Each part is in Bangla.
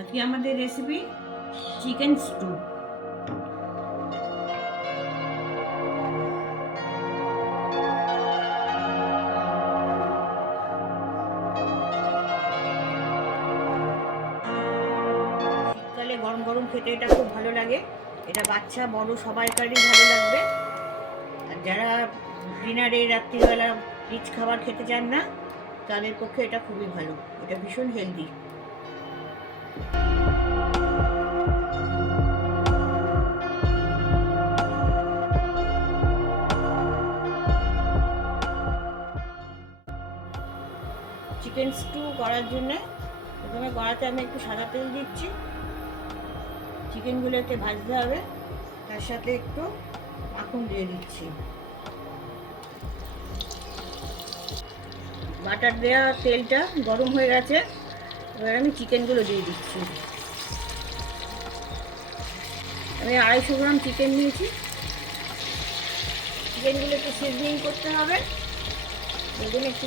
আজকে আমাদের রেসিপি চিকেন স্টু। শীতকালে গরম গরম খেতে এটা খুব ভালো লাগে। এটা বাচ্চা বড় সবাইকারই ভালো লাগবে। আর যারা ডিনারে রাত্রিবেলা রিচ খাবার খেতে চান না, তাদের পক্ষে এটা খুবই ভালো। এটা ভীষণ হেলদি। চিকেন স্টু করার জন্যে প্রথমে কড়াতে আমি একটু সাদা তেল দিচ্ছি। চিকেনগুলোকে ভাজতে হবে, তার সাথে একটু মাখন দিয়ে দিচ্ছি। বাটার দেওয়া তেলটা গরম হয়ে গেছে, এবার আমি চিকেনগুলো দিয়ে দিচ্ছি। আমি 250 গ্রাম চিকেন নিয়েছি। চিকেনগুলো একটু সিজনিং করতে হবে। এখানে একটু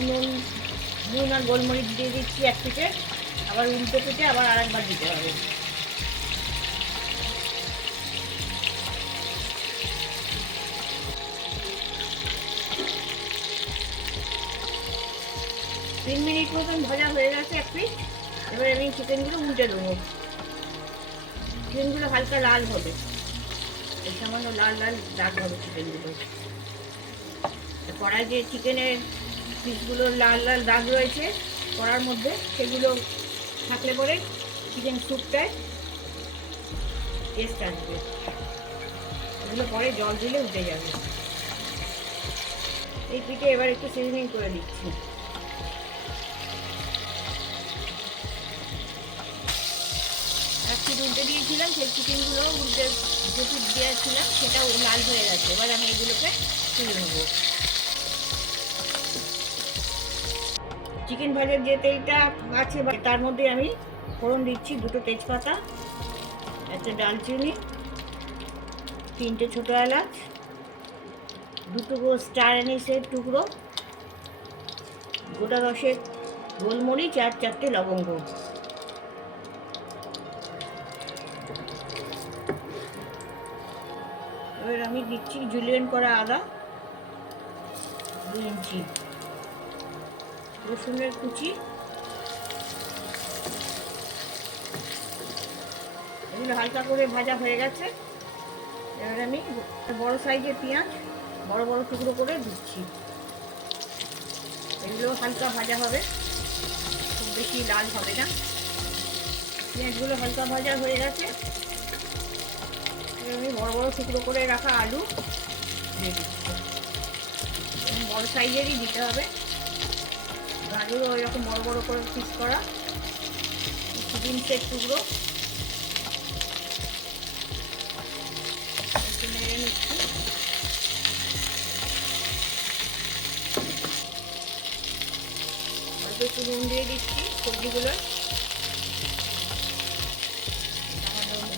নুন আর গোলমরিচ দিয়ে দিচ্ছি এক পিঠে, আবার উল্টো পিঠে আবার আরেকবার দিতে হবে। তিন মিনিট মতন ভাজা হয়ে গেছে এক পিঠ। এবার আমি চিকেনগুলো উল্টে দেবো। চিকেনগুলো হালকা লাল হবে, সামান্য লাল লাল দাগ হবে চিকেনগুলো। কড়াই যে চিকেনের পিসগুলো লাল লাল দাগ রয়েছে কড়ার মধ্যে, সেগুলো থাকলে পরে চিকেন স্যুপটায় টেস্ট আসবে। এগুলো পরে জল দিলে উঠে যাবে। এই পিঠে এবার একটু সিজনিং করে দিচ্ছি। এক পিঠ উল্টে দিয়েছিলাম, সেই চিকেনগুলো উল্টে যে পিঠ দিয়েছিলাম সেটাও লাল হয়ে গেছে। এবার আমি এগুলোকে তুলে নেবো। চিকেন ভাজার যে তেলটা আছে তার মধ্যে আমি ফোড়ন দিচ্ছি 2টো তেজপাতা, একটা ডালচিনি, 3টে ছোটো এলাচ, 2 স্টার অ্যানিসের টুকরো, গোটা 10 গোলমরিচ আর 4টে লবঙ্গ। এবার আমি দিচ্ছি জুলিয়েন করা আদা 2 ইঞ্চি, রসুনের কুচি। এগুলো হালকা করে ভাজা হয়ে গেছে। এবার আমি বড় সাইজের পেঁয়াজ বড় বড় টুকরো করে দিচ্ছি। এগুলো হালকা ভাজা হবে, খুব বেশি লাল হবে না। পেঁয়াজগুলো হালকা ভাজা হয়ে গেছে। আমি বড় বড় টুকরো করে রাখা আলু দিয়ে দিচ্ছি। বড় সাইজেরই দিতে হবে। আলুও এরকম বড় বড় করে পিস করা। বিনসের টুকরো নেড়ে নিচ্ছি। অল্প একটু নুন দিয়ে দিচ্ছি সবজিগুলো,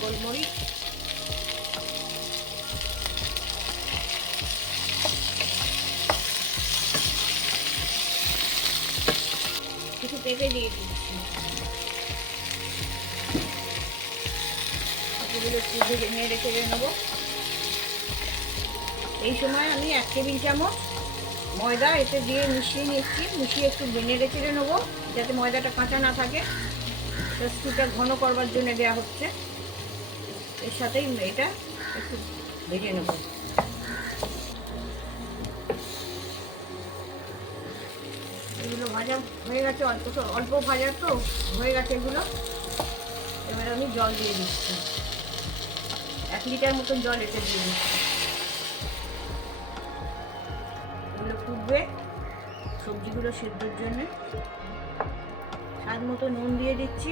গোলমরিচ, কিছু পেঁপে দিয়ে দিচ্ছি। এগুলো একটু ভেজে নেড়ে চেড়ে নেবো। এই সময় আমি 1 টেবিল চামচ ময়দা এতে দিয়ে মিশিয়ে নিচ্ছি। মিশিয়ে একটু নেড়ে চেড়ে নেবো যাতে ময়দাটা কাঁচা না থাকে। স্টুটা ঘন করবার জন্য দেওয়া হচ্ছে। এর সাথেই এটা একটু ভেজে নেব। এগুলো ভাজা হয়ে গেছে, অল্প ভাজা তো হয়ে গেছে এগুলো। এবার আমি জল দিয়ে দিচ্ছি, 1 লিটার মতন জল এতে দিয়ে দিচ্ছি। এগুলো ফুটবে সবজিগুলো সেদ্ধর জন্য। স্বাদ মতো নুন দিয়ে দিচ্ছি।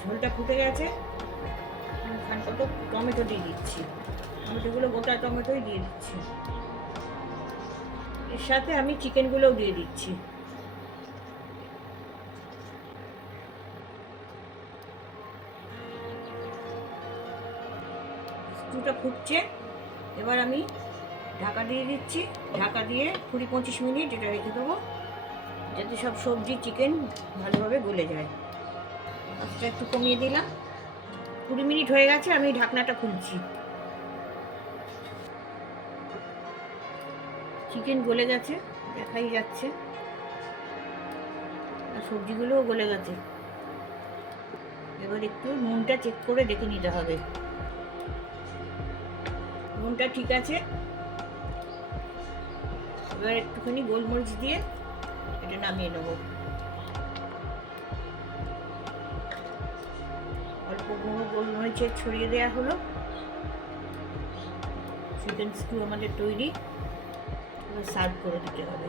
ঝোলটা ফুটে গেছে, কত টমেটো দিয়ে দিচ্ছি। টমেটোগুলো গোটা টমেটোই দিয়ে দিচ্ছি। এর সাথে আমি চিকেনগুলোও দিয়ে দিচ্ছি। স্টুটা ফুটছে, এবার আমি ঢাকা দিয়ে দিচ্ছি, ঢাকা দিয়ে 20-25 মিনিট এটা রেখে দেবো, যাতে সব সবজি চিকেন ভালোভাবে গলে যায়। আঁচটা একটু কমিয়ে দিলাম। 20 মিনিট হয়ে গেছে, আমি ঢাকনাটা খুলছি। চিকেন গলে গেছে, দেখাই যাচ্ছে, আর সবজিগুলোও গলে গেছে। এবার একটু নুনটা চেক করে দেখে নিতে হবে, নুনটা ঠিক আছে। এবার একটুখানি গোলমরিচ দিয়ে এটা নামিয়ে নেব। অল্প গুঁড়ো গোলমরিচের ছড়িয়ে দেওয়া হলো। চিকেন স্টু আমাদের তৈরি, এবার সার্ভ করে দিতে হবে।